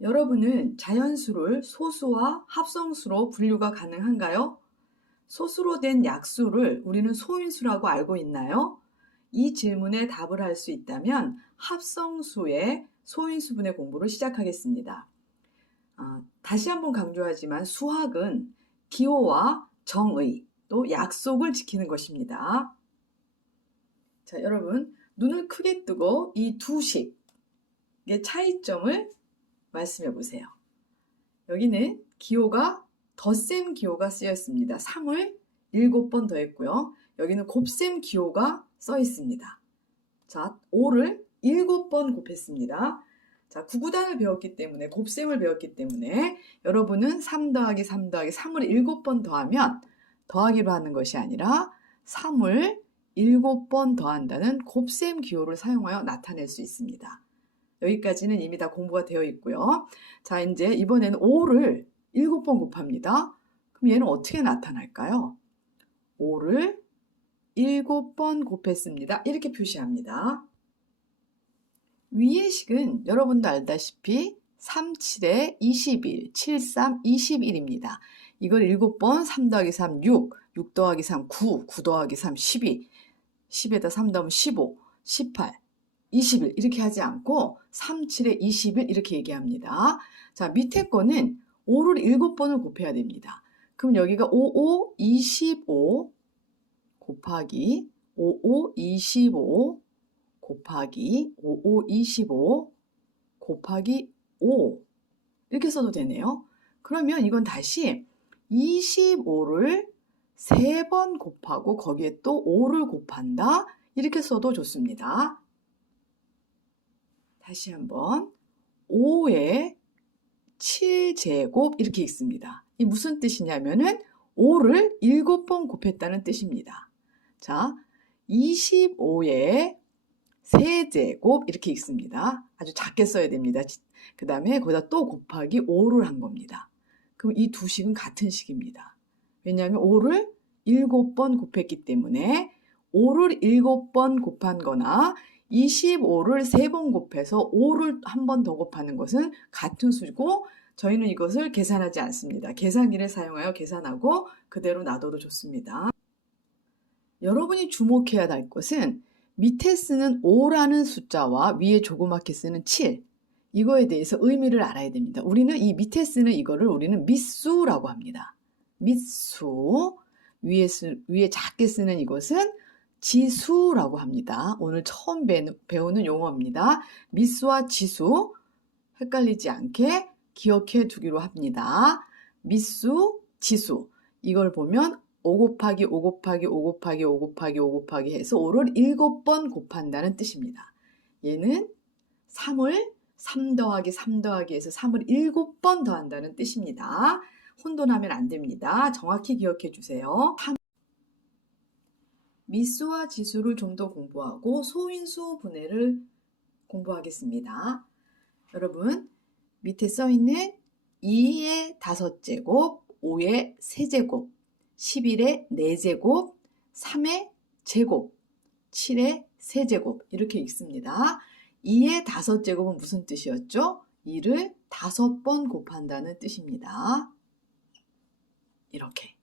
여러분은 자연수를 소수와 합성수로 분류가 가능한가요? 소수로 된 약수를 우리는 소인수라고 알고 있나요? 이 질문에 답을 할 수 있다면 합성수의 소인수분의 공부를 시작하겠습니다. 아, 다시 한번 강조하지만 수학은 기호와 정의 또 약속을 지키는 것입니다. 자, 여러분 눈을 크게 뜨고 이 두 식의 차이점을 말씀해 보세요. 여기는 기호가 덧셈 기호가 쓰여 있습니다. 3을 7번 더했고요. 여기는 곱셈 기호가 써 있습니다. 자, 5를 7번 곱했습니다. 자, 구구단을 배웠기 때문에, 곱셈을 배웠기 때문에 여러분은 3 더하기 3 더하기 3을 7번 더하면 더하기로 하는 것이 아니라 3을 7번 더한다는 곱셈 기호를 사용하여 나타낼 수 있습니다. 여기까지는 이미 다 공부가 되어 있고요. 자, 이제 이번에는 5를 7번 곱합니다. 그럼 얘는 어떻게 나타날까요? 5를 7번 곱했습니다. 이렇게 표시합니다. 위의 식은 여러분도 알다시피 3, 7에 21, 7, 3, 21입니다. 이걸 7번 3 더하기 3, 6, 6 더하기 3, 9, 9 더하기 3, 12, 10에다 3 더하면 15, 18, 21 이렇게 하지 않고 3, 7에 21 이렇게 얘기합니다. 자, 밑에 거는 5를 7번을 곱해야 됩니다. 그럼 여기가 5, 5, 25 곱하기 5, 5, 25 곱하기 5, 5, 25 곱하기 5 이렇게 써도 되네요. 그러면 이건 다시 25를 3번 곱하고 거기에 또 5를 곱한다 이렇게 써도 좋습니다. 다시 한번 5의 7제곱 이렇게 읽습니다. 이 무슨 뜻이냐면은 5를 7번 곱했다는 뜻입니다. 자, 25의 세제곱 이렇게 읽습니다. 아주 작게 써야 됩니다. 그 다음에 거기다 또 곱하기 5를 한 겁니다. 그럼 이 두 식은 같은 식입니다. 왜냐하면 5를 7번 곱했기 때문에 5를 7번 곱한 거나 25를 3번 곱해서 5를 한 번 더 곱하는 것은 같은 수고 저희는 이것을 계산하지 않습니다. 계산기를 사용하여 계산하고 그대로 놔둬도 좋습니다. 여러분이 주목해야 할 것은 밑에 쓰는 5라는 숫자와 위에 조그맣게 쓰는 7 이거에 대해서 의미를 알아야 됩니다. 우리는 이 밑에 쓰는 이거를 우리는 밑수라고 합니다. 밑수 위에, 쓰, 위에 작게 쓰는 이것은 지수라고 합니다. 오늘 처음 배우는 용어입니다. 미수와 지수 헷갈리지 않게 기억해 두기로 합니다. 미수, 지수 이걸 보면 5 곱하기 5 곱하기 5 곱하기 5 곱하기 5 곱하기 해서 5를 7번 곱한다는 뜻입니다. 얘는 3을 3 더하기 3 더하기 해서 3을 7번 더한다는 뜻입니다. 혼돈하면 안 됩니다. 정확히 기억해 주세요. 미수와 지수를 좀 더 공부하고 소인수 분해를 공부하겠습니다. 여러분 밑에 써 있는 2의 5제곱, 5의 3제곱, 11의 4제곱, 3의 제곱, 7의 3제곱 이렇게 읽습니다. 2의 5제곱은 무슨 뜻이었죠? 2를 5번 곱한다는 뜻입니다. 이렇게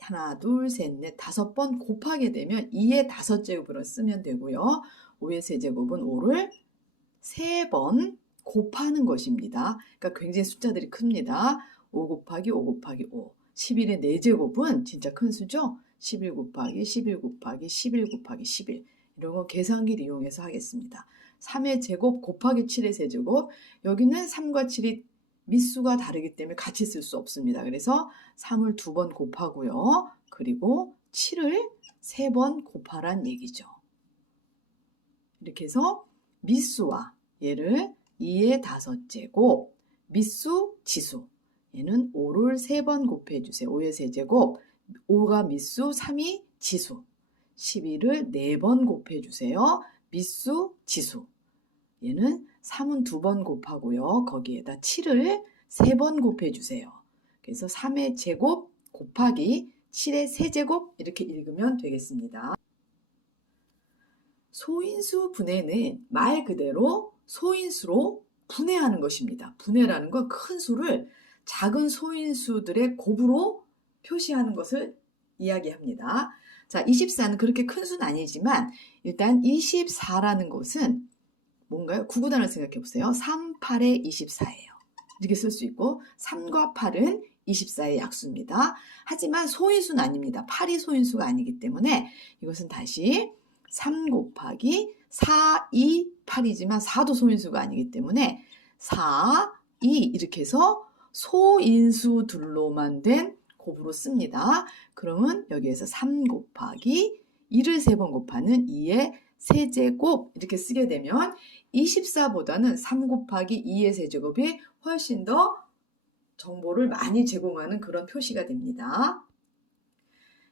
하나, 둘, 셋, 넷, 다섯 번 곱하게 되면 2의 다섯 제곱으로 쓰면 되고요. 5의 세제곱은 5를 세 번 곱하는 것입니다. 그러니까 굉장히 숫자들이 큽니다. 5 곱하기 5 곱하기 5. 11의 4제곱은 진짜 큰 수죠? 11 곱하기 11 곱하기 11 곱하기 11. 이런 거 계산기를 이용해서 하겠습니다. 3의 제곱 곱하기 7의 세제곱. 여기는 3과 7이 밑수가 다르기 때문에 같이 쓸 수 없습니다. 그래서 3을 두 번 곱하고요. 그리고 7을 세 번 곱하란 얘기죠. 이렇게 해서 밑수와 얘를 2의 다섯 제곱, 밑수, 지수. 얘는 5를 세 번 곱해 주세요. 5의 세 제곱, 5가 밑수, 3이 지수. 11을 네번 곱해 주세요. 밑수, 지수. 얘는 3은 두 번 곱하고요. 거기에다 7을 세 번 곱해주세요. 그래서 3의 제곱 곱하기 7의 세제곱 이렇게 읽으면 되겠습니다. 소인수 분해는 말 그대로 소인수로 분해하는 것입니다. 분해라는 건 큰 수를 작은 소인수들의 곱으로 표시하는 것을 이야기합니다. 자, 24는 그렇게 큰 수는 아니지만 일단 24라는 것은 뭔가요? 구구단을 생각해 보세요. 3, 8에 24예요. 이렇게 쓸 수 있고 3과 8은 24의 약수입니다. 하지만 소인수는 아닙니다. 8이 소인수가 아니기 때문에 이것은 다시 3 곱하기 4, 2, 8이지만 4도 소인수가 아니기 때문에 4, 2 이렇게 해서 소인수들로만 된 곱으로 씁니다. 그러면 여기에서 3 곱하기 2를 3번 곱하는 2의 세제곱 이렇게 쓰게 되면 24보다는 3 곱하기 2의 세제곱이 훨씬 더 정보를 많이 제공하는 그런 표시가 됩니다.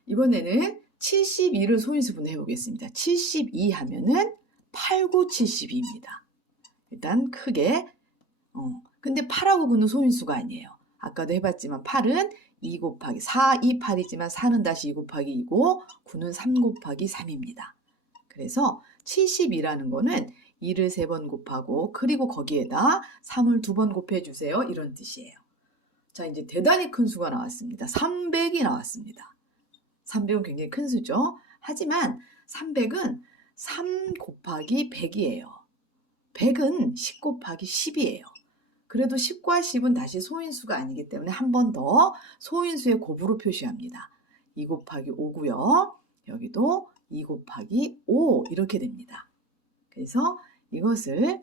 이번에는 72를 소인수 분해 해 보겠습니다. 72 하면은 8, 9, 72입니다. 일단 크게 어, 근데 8하고 9는 소인수가 아니에요. 아까도 해봤지만 8은 2 곱하기 4, 2, 8이지만 4는 다시 2 곱하기 2고 9는 3 곱하기 3입니다. 그래서 72라는 거는 2를 3번 곱하고 그리고 거기에다 3을 2번 곱해 주세요. 이런 뜻이에요. 자 이제 대단히 큰 수가 나왔습니다. 300이 나왔습니다. 300은 굉장히 큰 수죠. 하지만 300은 3 곱하기 100이에요. 100은 10 곱하기 10이에요. 그래도 10과 10은 다시 소인수가 아니기 때문에 한 번 더 소인수의 곱으로 표시합니다. 2 곱하기 5고요. 여기도 2 곱하기 5 이렇게 됩니다. 그래서 이것을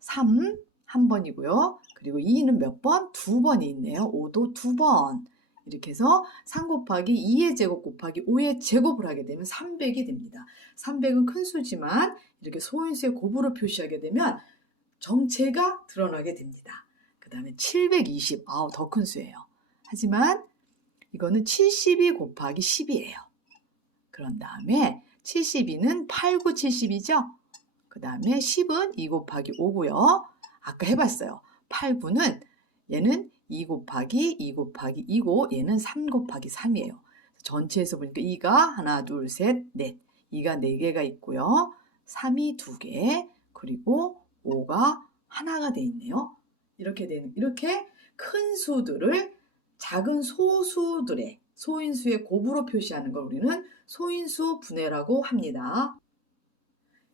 3 한 번이고요. 그리고 2는 몇 번? 두 번이 있네요. 5도 두 번. 이렇게 해서 3 곱하기 2의 제곱 곱하기 5의 제곱을 하게 되면 300이 됩니다. 300은 큰 수지만 이렇게 소인수의 곱으로 표시하게 되면 정체가 드러나게 됩니다. 그 다음에 720, 아우 더 큰 수예요. 하지만 이거는 72 곱하기 10이에요. 그런 다음에 72는 8, 9, 70이죠. 그 다음에 10은 2 곱하기 5고요. 아까 해봤어요. 8, 9는 얘는 2 곱하기 2 곱하기 2고 얘는 3 곱하기 3이에요. 전체에서 보니까 2가 하나, 둘, 셋, 넷. 2가 4개가 있고요. 3이 2개, 그리고 5가 하나가 돼 있네요. 이렇게 되는 이렇게 큰 수들을 작은 소수들의 소인수의 곱으로 표시하는 걸 우리는 소인수 분해라고 합니다.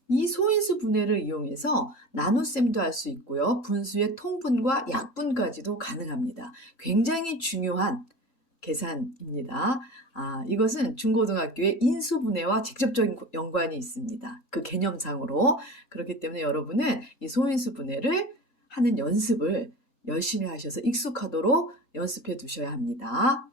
이 소인수 분해를 이용해서 나눗셈도 할 수 있고요. 분수의 통분과 약분까지도 가능합니다. 굉장히 중요한 계산입니다. 아, 이것은 중고등학교의 인수분해와 직접적인 연관이 있습니다. 그 개념상으로. 그렇기 때문에 여러분은 이 소인수 분해를 하는 연습을 열심히 하셔서 익숙하도록 연습해 두셔야 합니다.